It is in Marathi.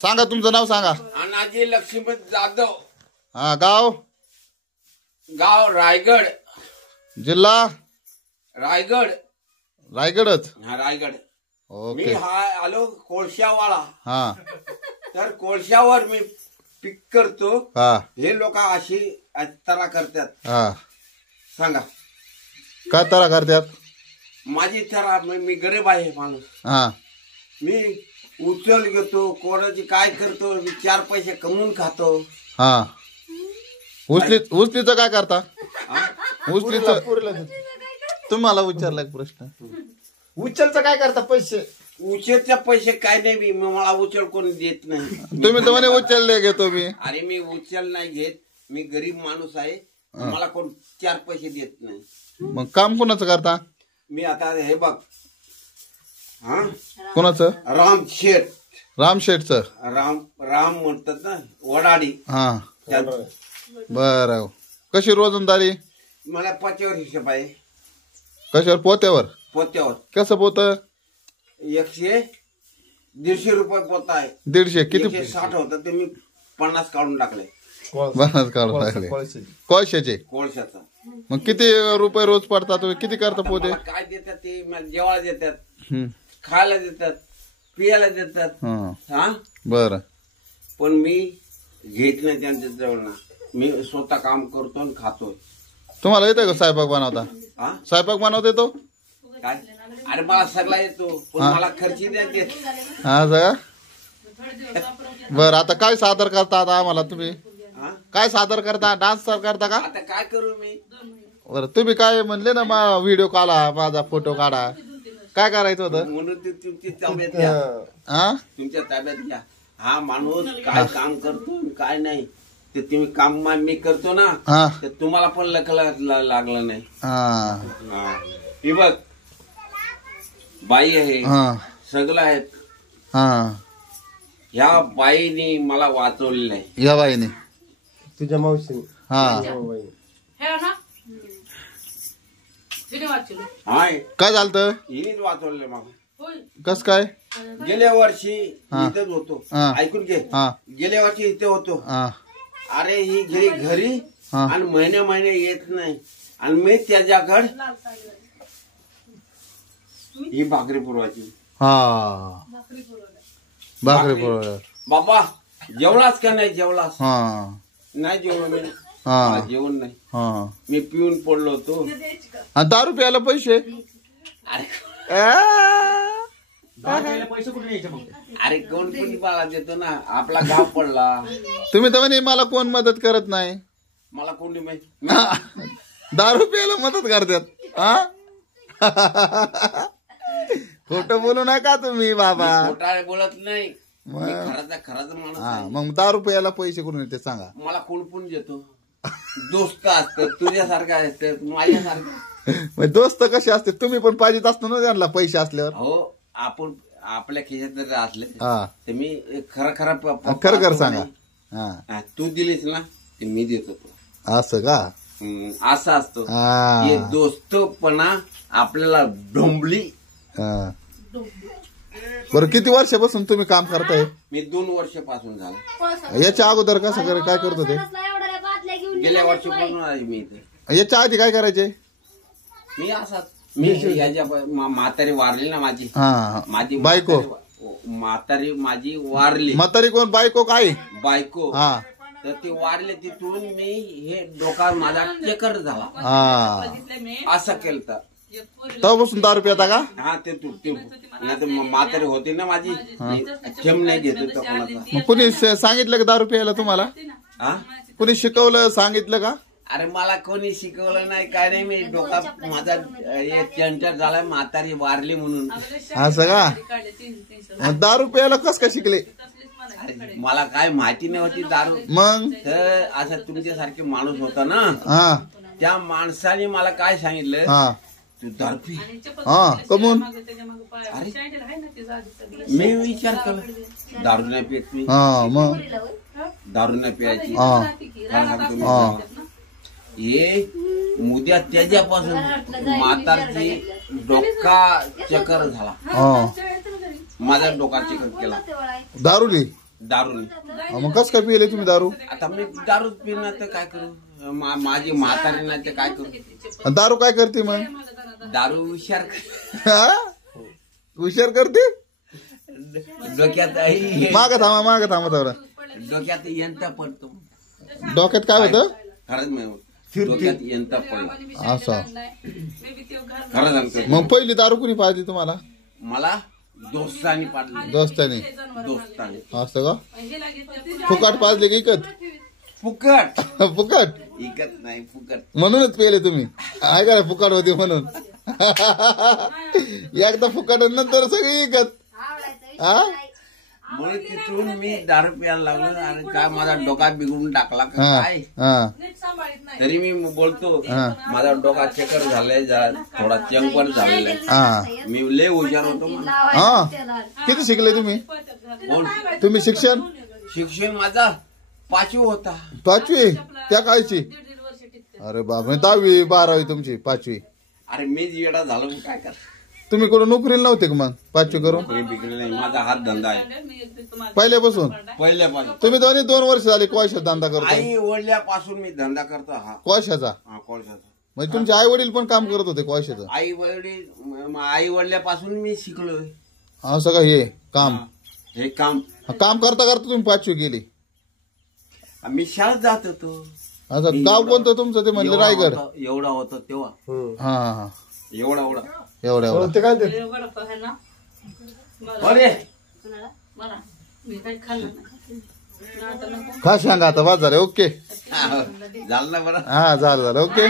सांगा तुमचं नाव सांगा. अनाजी लक्ष्मण जाधव. हा. गाव गाव रायगड. जिल्हा रायगड. रायगडच. हा रायगड. मी ओके. आलो कोळशावाळा. हा तर कोळशावर मी पिक करतो. हा हे लोक अशी तरा करतात. हा. सांगा काय तरा करतात? माझी तरा मी गरीब आहे माणूस. हा मी उचल घेतो कोणाची काय करतो. मी 4 पैसे कमवून खातो. हा. उचलीचं काय करता? हा? उचलीचं तुम्हाला विचारला एक प्रश्न. उचलचं काय करता पैसे? उचलचे पैसे काय नाही. मी मला उचल कोणी देत नाही. तुम्ही तर म्हणे उचलले घेतो मी. अरे मी उचल नाही घेत. मी गरीब माणूस आहे. मला कोण 4 पैसे देत नाही. मग काम कोणाचं करता? मी आता हे बघ. हा कोणाचं? राम शेठ. राम शेठचं. राम म्हणतात ना वडाडी. हा. त्यात बर. कशी रोजंदारी? मला पोत्यावर हिशोब आहे. कशावर? पोत्यावर. पोत्यावर कसं पोत? 100-150 रुपये पोता आहे. 150. किती? 160 होतं ते मी 50 काढून टाकले. बनत काढून टाकले कोळशाचे. कोळशाचा. मग किती रुपये रोज पडतात? तुम्ही किती करता पोते? मला काय देतात ते? मला जेवायला देतात, हम्म. खायला देतात, पियाला देतात. हा. हा बर. पण मी घेत नाही त्यांच्या जवळ. मी स्वतः काम करतो आणि खातो. तुम्हाला येतं का स्वयंपाक बनवता? हा स्वयंपाक बनवता येतो? काय? अरे मला सगळा येतो पण मला खर्ची द्यायचे. हा सगळं. बर. आता काय सादर करता आता आम्हाला तुम्ही? हा काय सादर करता? डान्स करता का? आता काय करू मी? बरं. तुम्ही काय म्हणले ना व्हिडिओ काढा, माझा फोटो काढा. काय करायचं होतं? म्हणून ते तुमची ताब्यात घ्या. हा. तुमच्या ताब्यात घ्या. हा माणूस काय काम करतो आणि काय नाही ते तुम्ही काम मी करतो ना. हा. ते तुम्हाला पण लागलं नाही. हा. हा. ही बघ बाई आहे. हा. सगळं आहेत. हा. ह्या बाईने मला वाचवलेलं आहे. या बाईने. तुझ्या मावशीने. हा. हाय काय झालं? हिनेच वाचवलेलं मला. कस काय? गेल्या वर्षी हा. इथेच होतो. हा. ऐकून घे. हा. गेल्या वर्षी इथे होतो. हा. अरे ही गेली घरी हा. आणि महिने येत नाही. आणि मी त्याच्याकडे ही भाकरी पुरवायची. हा. भाकरी पोळी. बाबा जेवलास का नाही? जेवलास? हा. नाही जेवलो मी. हा. मला जेवण नाही. हा. मी पिऊन पडलो होतो. आणि दारू प्यायला पैसे? अरे पैसे कुठे यायचे मग? अरे कोण पण मला देतो ना. आपला गाव पडला. तुम्ही तर म्हणे मला कोण मदत करत नाही. मला कोणी माहिती. दारू प्यायला मदत करतात. हा. खोटं बोलू नका तुम्ही बाबा. खोटा बोलत नाही. मग? मी खराचा माणूस हा. आहे. मग दारू प्यायला पैसे कुठून येते सांगा? मला कोण पण देतो. दोस्त असतात तुझ्यासारखा असतात माझ्यासारखं. मग दोस्त कसे असते? तुम्ही पण पाहिजेत असतो ना त्यांना पैसे असल्यावर. हो आपण आपल्या खिशात जर असले हा. तर मी खरं खरं सांगा. हा. तू दिलीस ना ते मी देतो. असं का? असं असतो. हा. हे दोस्तपणा आपल्याला ढोंबली. हा. बरं. किती वर्षापासून तुम्ही काम करताय? मी 2 वर्षापासून झालं. याच्या अगोदर कसं काय करत होते? गेल्या वर्षीपासून आहे मी इथे. याच्या आधी काय करायचे? मी असाच. मी याच्या म्हातारी वारली ना माझी. हा. माझी बायको. म्हातारी माझी वारली. म्हातारी कोण? बायको काय? बायको. हा. तर ती वारली. तिथून मी हे डोका माझा चेकर झाला. हा. असं केलं. तेव्हापासून दारू पिता का? हा ते तुटते. नाही तर म्हातारी होती ना माझी. क्षम नाही घेत होता कोणाचा. मग कुणी सांगितलं का दारू प्यायला तुम्हाला? हा कुणी शिकवलं, सांगितलं का? अरे मला कोणी शिकवलं नाही काय नाही. मी डोका माझा चंचल झाला. म्हातारी वारली म्हणून. असं का? मग दारू प्यायला कस काय शिकले? अरे मला काय माहिती नव्हती दारू. मग तर असं तुमच्यासारखे माणूस होता ना. हा. त्या माणसाने मला काय सांगितलं? हा. तू दारू पी. हा. कमून? मी विचार केला दारू नाही पित मी. हा. मग दारू नाही प्यायची. हा. हे उद्या त्याच्यापासून म्हातारची डोका चक्कर झाला. हा. माझा डोका चक्कर केला. दारूली? दारूने. मग कस काय पिले तुम्ही दारू? आता मी दारूच पिणार तर काय करू, माझी म्हातारी नाही तर काय करू. आणि दारू काय करते मग? दारू हुशार हा? हुशार करते? डोक्यात माग थांबा थोडं. डोक्यात यंत्र पडतो. डोक्यात काय होतं? खरंच नाही, डोक्यात यंत्र पडलं असं. खरं सांगतो. मग पहिली दारू कुणी पाहिजे तुम्हाला? मला दोस्तानी पाडली. दोस्ताने? दोस्तानी. असं का? फुकाट पाजले की इकत? फुकट. फुकट इकत नाही, फुकट. म्हणूनच पेले तुम्ही, ऐका फुकट होती म्हणून. एकदा फुकट नंतर सगळी इकत. हा? म्हणून तिथून मी दारू प्यायला लागलो. आणि काय माझा डोका बिघडून टाकला का हा, काय. हा. तरी मी बोलतो हा. माझा डोका चक्कर झालाय, थोडा चंकपट झालेला आहे. हा, मी लय हुशार होतो म्हणून. हा. किती शिकले तुम्ही? बोल. तुम्ही शिक्षण? शिक्षण माझा 5वी होता. 5वी? त्या काळची? अरे बापरे, 10वी 12वी तुमची 5वी? अरे मीच येडा झालो, मग काय कर. तुम्ही कुठं नोकरीला नव्हते का मग 5वी करून? बिघडले नाही, माझा हात धंदा आहे पहिल्यापासून? पहिल्यापासून. तुम्ही दोन्ही 2 वर्ष झाले कोळशाचा धंदा करतो? आई वडल्यापासून मी धंदा करतो. हा कोळशाचा? हा कोळशाचा. म्हणजे तुमचे आई वडील पण काम करत होते कोळशाचं? आई वडल्यापासून मी शिकलोय. असं का? हे काम? हे काम काम करता करता तुम्ही 5वी गेली? मी शाळेत जात होतो. असं. गाव कोणतं तुमचं ते म्हणलं? रायगड? एवढा होता तेव्हा. हा हा. एवढा एवढा एवढ्या ते काय ते अरे खा सांगा आता. वाज झाले. ओके. झालं ना बरं. हा, झालं ओके.